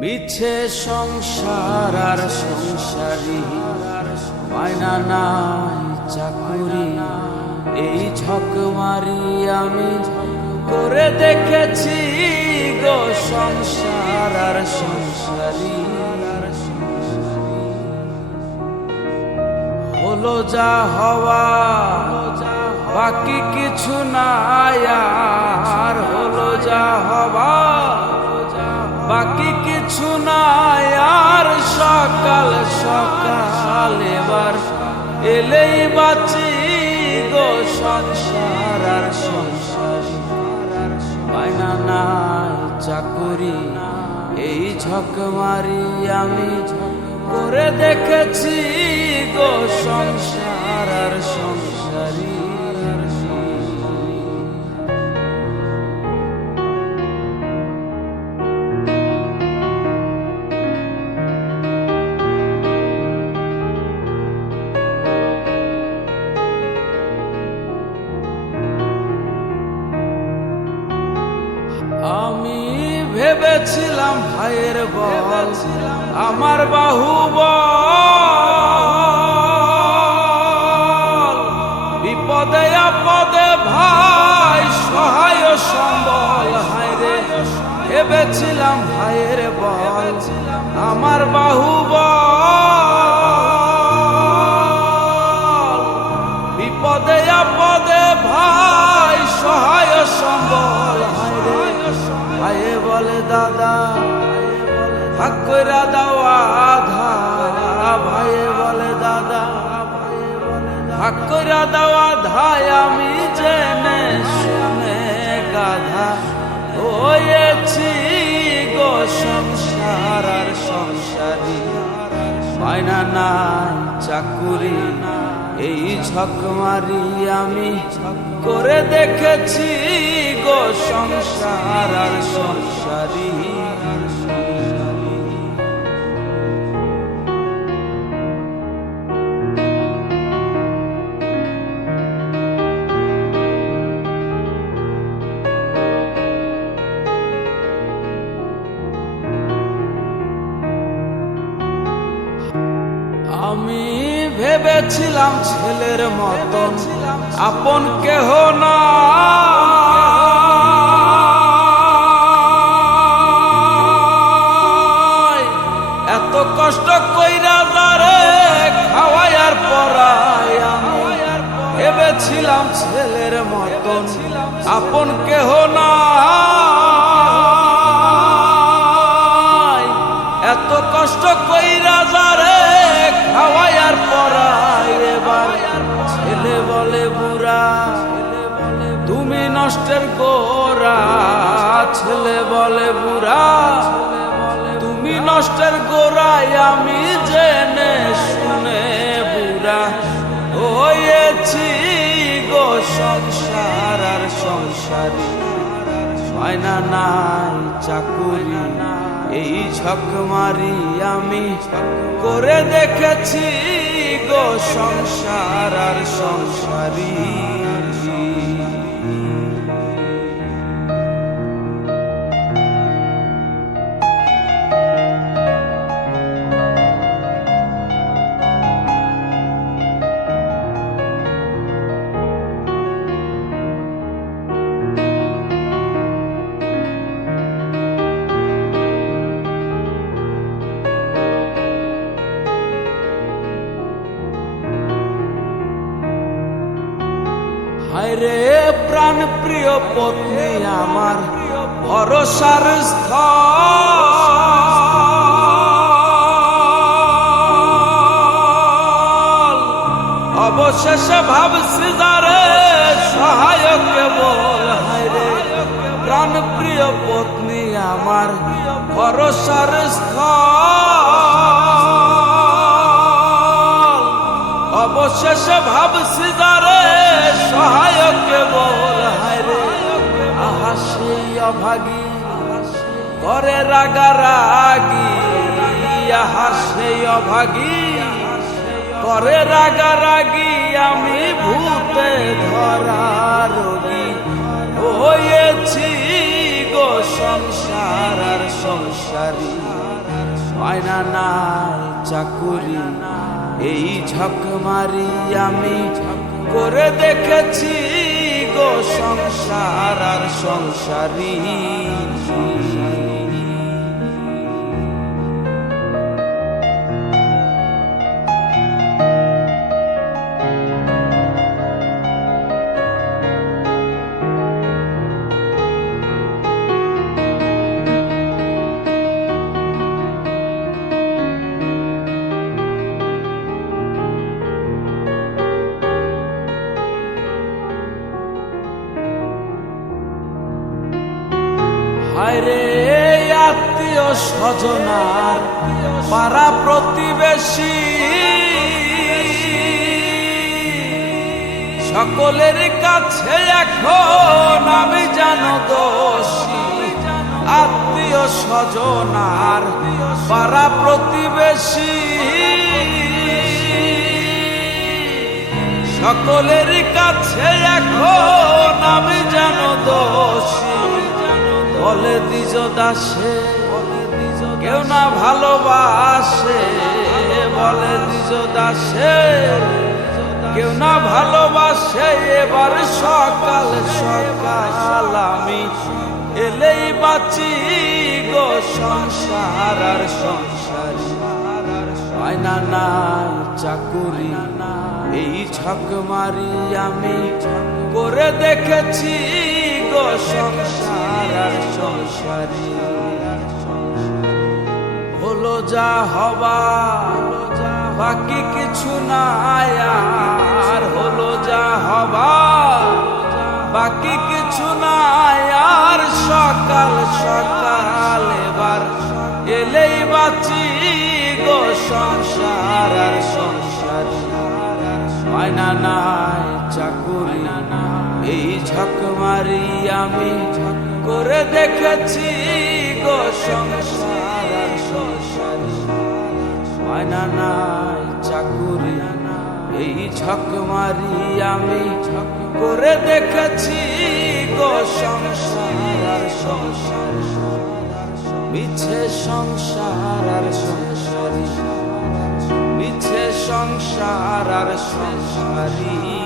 মিছে সংসার আর সংসারী, মায়না নাই চাকুরি, এই ঝক মারি আমি করে দেখেছি গো সংসার আর সংসারী। হলো যা হওয়া বাকি কিছু নাই আর, হলো যা হওয়া বাকি কিছু নাই আর। সকাল সকাল এবার এলেই বাঁচি গো সংসার আর সংসারী, মায়না নাই চাকুরি, এই ঝক মারি আমি করে দেখেছি গো সংসার আর সংসারী। আমি ভেবেছিলাম ভাইয়ের বল আমার বাহুবল, বিপদে আপদে ভাই সহায় সম্বল। হায়রে ভেবেছিলাম ভাইয়ের বল আমার বাহুবল, বিপদে আপদে ভাই সহায় সম্বল। ভাইয়ে বলে দাদা ভাগ কইরা দাও আধা, ভাইয়ে বলে দাদা ভাগ কইরা দাও আধা। আমি জেনে শুনে গাধা হয়েছি গো সংসার আর সংসারী, মায়না নাই চাকুরি, এই ঝক মারি আমি করে দেখেছি গো সংসার আর সংসারী। আমি ভেবেছিলাম ছেলের মতন আপন কেহ না, এত কষ্ট কইরা যারে খাওয়াই আর পড়াই। আমি ভেবেছিলাম ছেলের মতন আপন কেহ না, এত কষ্ট কইরা যারে খাওয়াই আর পড়াই। এবার ছেলে বলে বুড়া তুমি নষ্টের গোড়া, ছেলে বলে বুড়া তুমি নষ্টের গোড়ায়। আমি জেনে শুনে বুড়া হয়েছি গো সংসার আর সংসারী, মায়না নাই চাকুরি, এই ঝক মারি আমি করে দেখেছি গো সংসার আর সংসারী। হায়রে প্রাণ প্রিয় পত্নী আমার ভরসার স্থল, অবশেষে ভাবছি যারে সহায়ক কেবল। হায়রে প্রাণ প্রিয় পত্নী আমার ভরসার স্থল, অবশেষে ভাবছি যারে সহায়ক কেবল। হায়রে আহা সেই অভাগী করে রাগারাগি, আহা সেই অভাগী করে রাগারাগি। আমি ভূতে ধরা রোগী হয়েছি গো সংসার আর সংসারী, মায়না নাই চাকুরি এই ঝক মারি আমি করে দেখেছি গো সংসার আর সংসারী। হায়রে আত্মীয় স্বজনার পাড়া প্রতিবেশী সকলের কাছে এখন আমি জানো দোষী। আত্মীয় স্বজনার পাড়া প্রতিবেশী সকলের কাছে এখন আমি জানো দোষী। বলে দ্বিজ দাসে কেউ না ভালোবাসে, বলে দ্বিজ দাসে কেউ না ভালোবাসে। এবার সকাল সকাল আমি এলেই বাঁচি গো সংসার আর সংসারী। মায়না নাই চাকুরি এই ঝক মারি আমি করে দেখেছি গো সংসার আর সংসারী। হলো যা হবা বাকি কিছু নাই আর, হলো যা হবা বাকি কিছু নাই আর। সকাল সকাল এবার এলেই বাঁচি গো সংসার আর সংসারী। মায়না নাই চাকুরি এই ঝক মারি আমি করে দেখেছি গো সংসার আর সংসারী। মায়না নাই চাকুরি এই ঝক মারি আমি করে দেখেছি গো সংসার আর সংসারী। মিছে সংসার আর সংসারী, মিছে সংসার আর সংসারী।